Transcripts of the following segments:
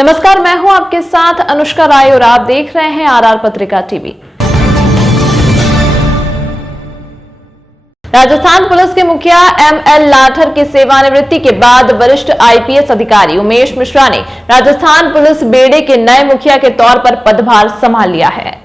नमस्कार, मैं हूं आपके साथ अनुष्का राय और आप देख रहे हैं आरआर पत्रिका टीवी। राजस्थान पुलिस के मुखिया एमएल लाठर की सेवानिवृत्ति के बाद वरिष्ठ आईपीएस अधिकारी उमेश मिश्रा ने राजस्थान पुलिस बेड़े के नए मुखिया के तौर पर पदभार संभाल लिया है।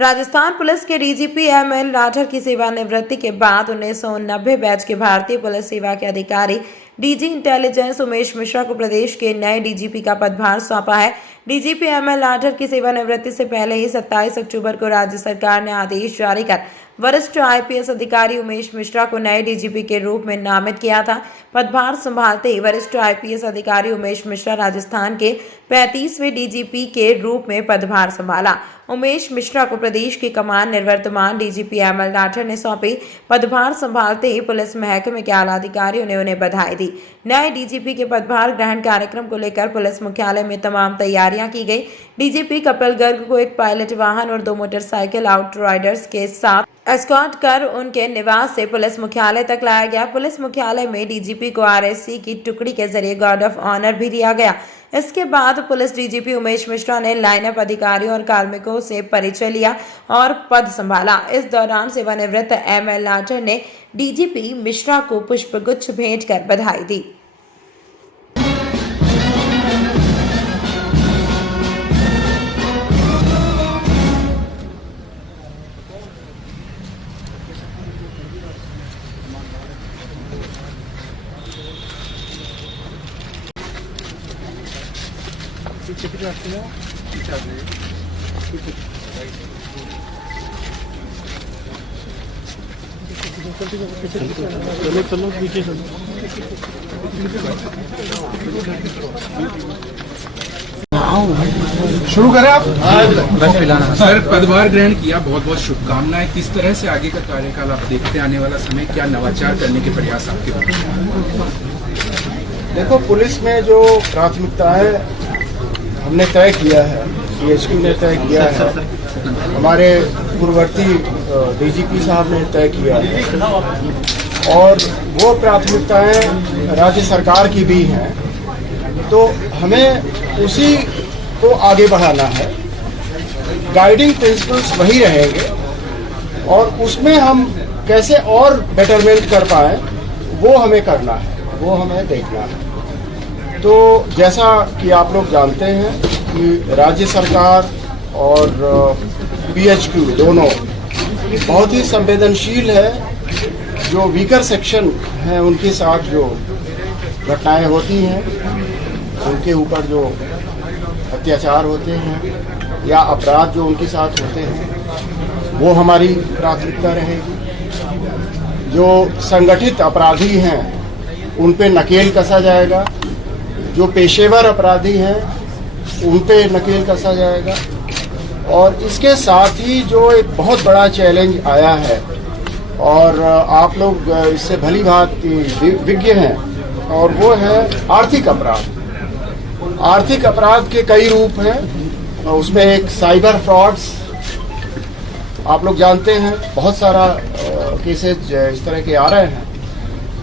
राजस्थान पुलिस के डीजीपी एमएल लाठर की सेवानिवृत्ति के बाद 1990 बैच के भारतीय पुलिस सेवा के अधिकारी डीजी इंटेलिजेंस उमेश मिश्रा को प्रदेश के नए डीजीपी का पदभार सौंपा है। डीजीपी एमएल लाठर की सेवानिवृत्ति से पहले ही 27 अक्टूबर को राज्य सरकार ने आदेश जारी कर वरिष्ठ आईपीएस अधिकारी उमेश मिश्रा को नए डीजीपी के रूप में नामित किया था। पदभार संभालते ही वरिष्ठ आईपीएस अधिकारी उमेश मिश्रा राजस्थान के 35वें डीजीपी के रूप में पदभार संभाला। उमेश मिश्रा को प्रदेश की कमान निवर्तमान डीजीपी एमएल लाठर ने सौंपी। पदभार संभालते ही पुलिस महकमे के आला अधिकारियों ने उन्हें बधाई दी। नए डीजीपी के पदभार ग्रहण कार्यक्रम को लेकर पुलिस मुख्यालय में तमाम तैयारियां की गई। डीजीपी कपिल गर्ग को एक पायलट वाहन और 2 मोटरसाइकिल आउटराइडर्स के साथ एस्कॉर्ट कर उनके निवास से पुलिस मुख्यालय तक लाया गया। पुलिस मुख्यालय में डीजीपी को आरएससी की टुकड़ी के जरिए गार्ड ऑफ ऑनर भी दिया गया। इसके बाद पुलिस डीजीपी उमेश मिश्रा ने लाइनअप अधिकारियों और कार्मिकों से परिचय लिया और पद संभाला। इस दौरान सेवानिवृत्त एमएल लाठर ने डीजीपी मिश्रा को पुष्पगुच्छ भेंट कर बधाई दी। चलो पीछे चलो। शुरू करें आप। सर, पदभार ग्रहण किया, बहुत बहुत शुभकामनाएं। किस तरह से आगे का कार्यकाल आप देखते हैं? आने वाला समय क्या नवाचार करने के प्रयास आपके? देखो, पुलिस में जो प्राथमिकताएं हमने तय किया है, सीएचक्यू ने तय किया है, हमारे पूर्ववर्ती डीजीपी साहब ने तय किया है और वो प्राथमिकताएं राज्य सरकार की भी हैं, तो हमें उसी को आगे बढ़ाना है। गाइडिंग प्रिंसिपल्स वही रहेंगे और उसमें हम कैसे और बेटरमेंट कर पाए वो हमें करना है, वो हमें देखना है। तो जैसा कि आप लोग जानते हैं कि राज्य सरकार और पीएचक्यू दोनों बहुत ही संवेदनशील है। जो वीकर सेक्शन हैं उनके साथ जो घटनाएं होती हैं, उनके ऊपर जो अत्याचार होते हैं या अपराध जो उनके साथ होते हैं, वो हमारी प्राथमिकता रहेगी। जो संगठित अपराधी हैं उन पे नकेल कसा जाएगा, जो पेशेवर अपराधी हैं उन पे नकेल कसा जाएगा। और इसके साथ ही जो एक बहुत बड़ा चैलेंज आया है और आप लोग इससे भली भांति विज्ञ हैं, और वो है आर्थिक अपराध। आर्थिक अपराध के कई रूप हैं, उसमें एक साइबर फ्रॉड्स, आप लोग जानते हैं बहुत सारा केसेज इस तरह के आ रहे हैं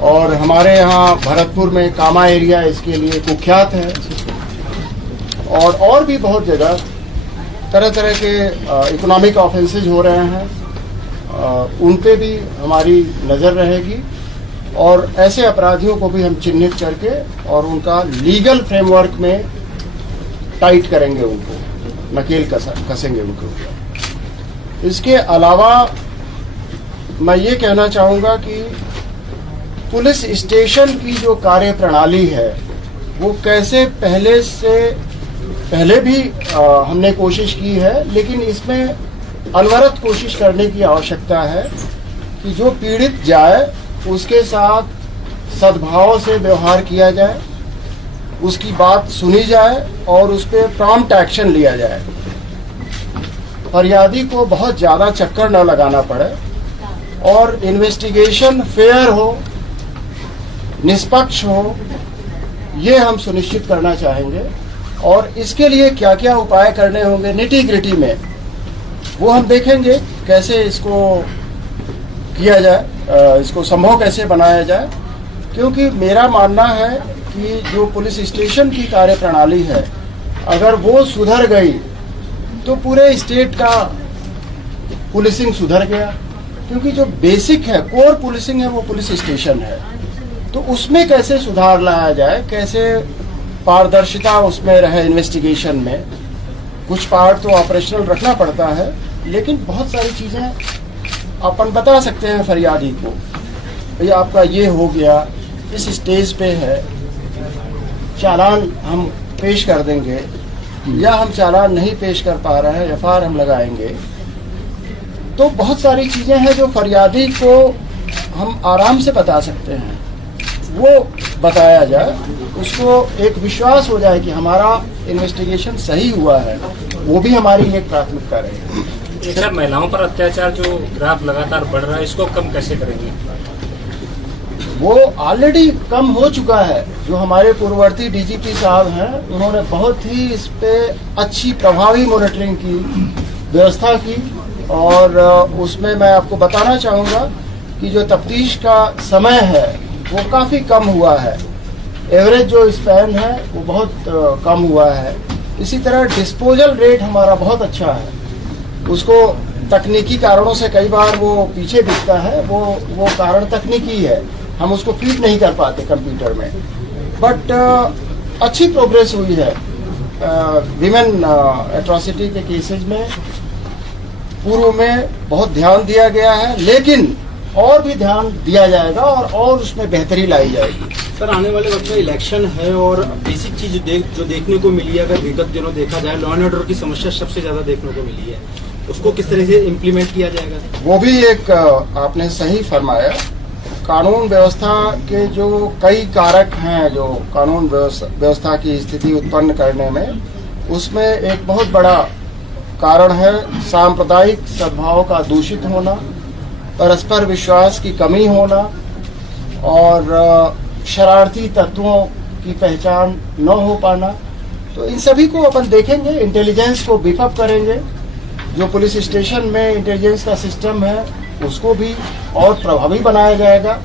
और हमारे यहाँ भरतपुर में कामा एरिया इसके लिए कुख्यात है और भी बहुत जगह तरह तरह के इकोनॉमिक ऑफेंसेज हो रहे हैं। उन पे भी हमारी नज़र रहेगी और ऐसे अपराधियों को भी हम चिन्हित करके और उनका लीगल फ्रेमवर्क में टाइट करेंगे, उनको नकेल कसेंगे उनको। इसके अलावा मैं ये कहना चाहूँगा कि पुलिस स्टेशन की जो कार्य प्रणाली है वो कैसे पहले भी हमने कोशिश की है, लेकिन इसमें अनवरत कोशिश करने की आवश्यकता है कि जो पीड़ित जाए उसके साथ सद्भाव से व्यवहार किया जाए, उसकी बात सुनी जाए और उस पर प्रॉम्प्ट एक्शन लिया जाए। फरियादी को बहुत ज़्यादा चक्कर न लगाना पड़े और इन्वेस्टिगेशन फेयर हो, निष्पक्ष हो, ये हम सुनिश्चित करना चाहेंगे। और इसके लिए क्या क्या उपाय करने होंगे निटी ग्रिटी में, वो हम देखेंगे कैसे इसको किया जाए, इसको संभव कैसे बनाया जाए। क्योंकि मेरा मानना है कि जो पुलिस स्टेशन की कार्य प्रणाली है अगर वो सुधर गई तो पूरे स्टेट का पुलिसिंग सुधर गया, क्योंकि जो बेसिक है, कोर पुलिसिंग है, वो पुलिस स्टेशन है। तो उसमें कैसे सुधार लाया जाए, कैसे पारदर्शिता उसमें रहे इन्वेस्टिगेशन में। कुछ पार्ट तो ऑपरेशनल रखना पड़ता है, लेकिन बहुत सारी चीज़ें अपन बता सकते हैं फरियादी को, भैया आपका ये हो गया, इस स्टेज पे है, चालान हम पेश कर देंगे, या हम चालान नहीं पेश कर पा रहे हैं, एफआईआर हम लगाएंगे। तो बहुत सारी चीज़ें हैं जो फरियादी को हम आराम से बता सकते हैं, वो बताया जाए, उसको एक विश्वास हो जाए कि हमारा इन्वेस्टिगेशन सही हुआ है, वो भी हमारी एक प्राथमिकता रहेगी। सर, महिलाओं पर अत्याचार जो ग्राफ लगातार बढ़ रहा है, इसको कम कैसे करेंगे? वो ऑलरेडी कम हो चुका है। जो हमारे पूर्ववर्ती डीजीपी साहब हैं, उन्होंने बहुत ही इस पे अच्छी प्रभावी मॉनिटरिंग की व्यवस्था की, और उसमें मैं आपको बताना चाहूँगा कि जो तफ्तीश का समय है वो काफ़ी कम हुआ है। एवरेज जो स्पैन है वो बहुत कम हुआ है। इसी तरह डिस्पोजल रेट हमारा बहुत अच्छा है। उसको तकनीकी कारणों से कई बार वो पीछे दिखता है, वो कारण तकनीकी है, हम उसको फीड नहीं कर पाते कंप्यूटर में, बट अच्छी प्रोग्रेस हुई है। विमेन एट्रॉसिटी के केसेस में पूर्व में बहुत ध्यान दिया गया है, लेकिन और भी ध्यान दिया जाएगा और उसमें बेहतरी लाई जाएगी। सर, आने वाले वक्त में इलेक्शन है और बेसिक चीज जो देखने को मिली है, अगर विगत दिनों देखा जाए, लॉ एंड ऑर्डर की समस्या सबसे ज्यादा देखने को मिली है, उसको किस तरह से इम्प्लीमेंट किया जाएगा? वो भी एक आपने सही फरमाया। कानून व्यवस्था के जो कई कारक हैं जो कानून व्यवस्था की स्थिति उत्पन्न करने में, उसमें एक बहुत बड़ा कारण है सांप्रदायिक सद्भाव का दूषित होना, परस्पर विश्वास की कमी होना, और शरारती तत्वों की पहचान न हो पाना। तो इन सभी को अपन देखेंगे, इंटेलिजेंस को बीफ अप करेंगे। जो पुलिस स्टेशन में इंटेलिजेंस का सिस्टम है उसको भी और प्रभावी बनाया जाएगा,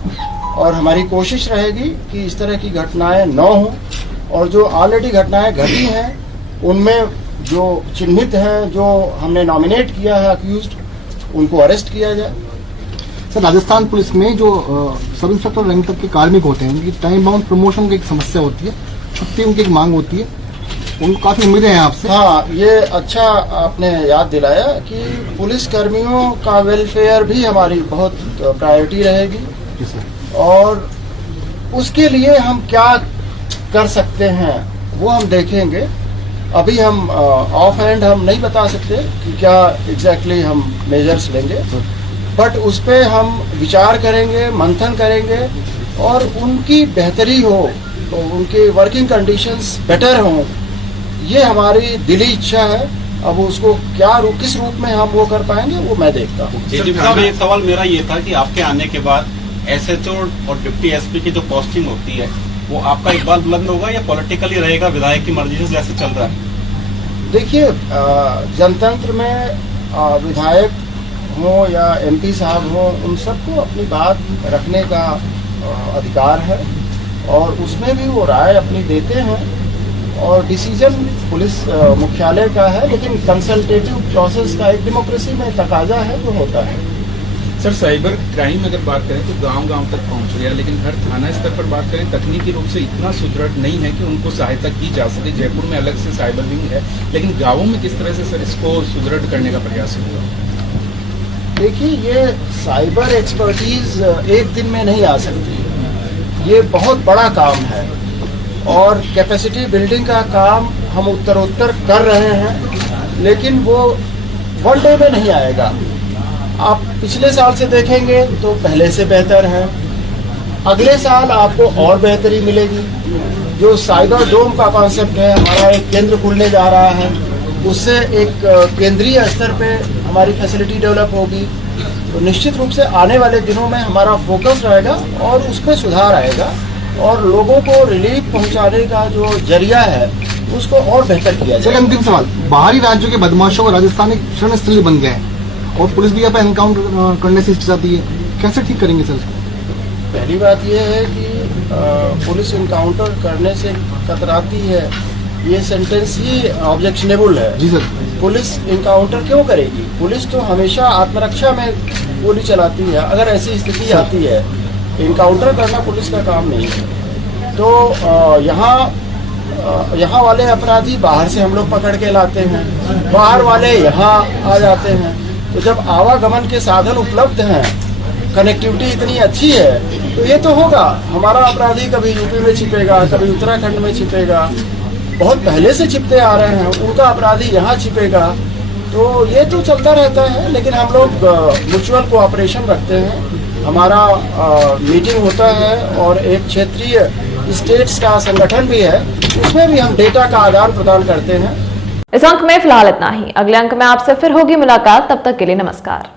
और हमारी कोशिश रहेगी कि इस तरह की घटनाएं न हों, और जो ऑलरेडी घटनाएं घटी हैं उनमें जो चिन्हित हैं, जो हमने नॉमिनेट किया है अक्यूज्ड, उनको अरेस्ट किया जाए। सर, राजस्थान पुलिस में जो सब इंस्पेक्टर रैंक तक के कार्मिक होते हैं, उनकी टाइम बाउंड प्रमोशन की एक समस्या होती है, छुट्टी उनकी एक मांग होती है, उनको काफी उम्मीदें हैं आपसे। हाँ, ये अच्छा आपने याद दिलाया कि पुलिस कर्मियों का वेलफेयर भी हमारी बहुत प्रायोरिटी रहेगी, और उसके लिए हम क्या कर सकते हैं वो हम देखेंगे। अभी हम ऑफ हैंड हम नहीं बता सकते कि क्या एग्जैक्टली हम मेजर्स लेंगे, बट उस पर हम विचार करेंगे, मंथन करेंगे, और उनकी बेहतरी हो, तो उनकी वर्किंग कंडीशंस बेटर हों, ये हमारी दिली इच्छा है। अब उसको क्या किस रूप में हम वो कर पाएंगे वो मैं देखता हूँ। साहब, एक सवाल मेरा ये था कि आपके आने के बाद एसएचओ और डिप्टी एसपी की जो पोस्टिंग होती है वो आपका इकबाल बुलंद होगा या पॉलिटिकली रहेगा, विधायक की मर्जी से जैसे चल रहा है? देखिए, जनतंत्र में विधायक हो या एमपी साहब हो, उन सबको अपनी बात रखने का अधिकार है, और उसमें भी वो राय अपनी देते हैं, और डिसीजन पुलिस मुख्यालय का है, लेकिन कंसल्टेटिव प्रोसेस का एक डेमोक्रेसी में तकाजा है जो होता है। सर, साइबर क्राइम अगर बात करें तो गांव-गांव तक पहुंच गया, लेकिन हर थाना स्तर पर बात करें तकनीकी रूप से इतना सुदृढ़ नहीं है कि उनको सहायता की जा सके। जयपुर में अलग से साइबर विंग है, लेकिन गाँवों में किस तरह से सर इसको सुदृढ़ करने का प्रयास होगा? देखिए, ये साइबर एक्सपर्टीज एक दिन में नहीं आ सकती, ये बहुत बड़ा काम है, और कैपेसिटी बिल्डिंग का काम हम उत्तरोत्तर कर रहे हैं, लेकिन वो वन डे में नहीं आएगा। आप पिछले साल से देखेंगे तो पहले से बेहतर है, अगले साल आपको और बेहतरी मिलेगी। जो साइबर डोम का कॉन्सेप्ट है, हमारा एक केंद्र खुलने जा रहा है, उससे एक केंद्रीय स्तर पे हमारी फैसिलिटी डेवलप होगी, तो निश्चित रूप से आने वाले दिनों में हमारा फोकस रहेगा और उसमें सुधार आएगा, और लोगों को रिलीफ पहुंचाने का जो जरिया है उसको और बेहतर किया जाए। अंतिम सवाल, बाहरी राज्यों के बदमाशों को राजस्थान एक शरण स्थली बन गया है और पुलिस भी यहाँ पे एनकाउंटर करने से हिचकिचाती है, कैसे ठीक करेंगे सर? पहली बात यह है कि पुलिस एनकाउंटर करने से कतराती है, ये सेंटेंस ही ऑब्जेक्शनेबल है। जी सर। पुलिस इनकाउंटर क्यों करेगी? पुलिस तो हमेशा आत्मरक्षा में गोली चलाती है। अगर ऐसी स्थिति आती है, इनकाउंटर करना पुलिस का काम नहीं है। तो यहाँ वाले अपराधी बाहर से हम लोग पकड़ के लाते हैं, बाहर वाले यहाँ आ जाते हैं। तो जब आवागमन के साधन उपलब्ध हैं, कनेक्टिविटी इतनी अच्छी है, तो ये तो होगा। हमारा अपराधी कभी यूपी में छिपेगा, कभी उत्तराखंड में छिपेगा, बहुत पहले से छिपते आ रहे हैं, उनका अपराधी यहाँ छिपेगा। तो ये तो चलता रहता है। लेकिन हम लोग म्यूचुअल कोऑपरेशन रखते हैं। हमारा मीटिंग होता है और एक क्षेत्रीय स्टेट्स का संगठन भी है, उसमें भी हम डेटा का आदान प्रदान करते हैं। इस अंक में फिलहाल इतना ही। अगले अंक में आपसे फिर होगी मुलाकात। तब तक के लिए नमस्कार।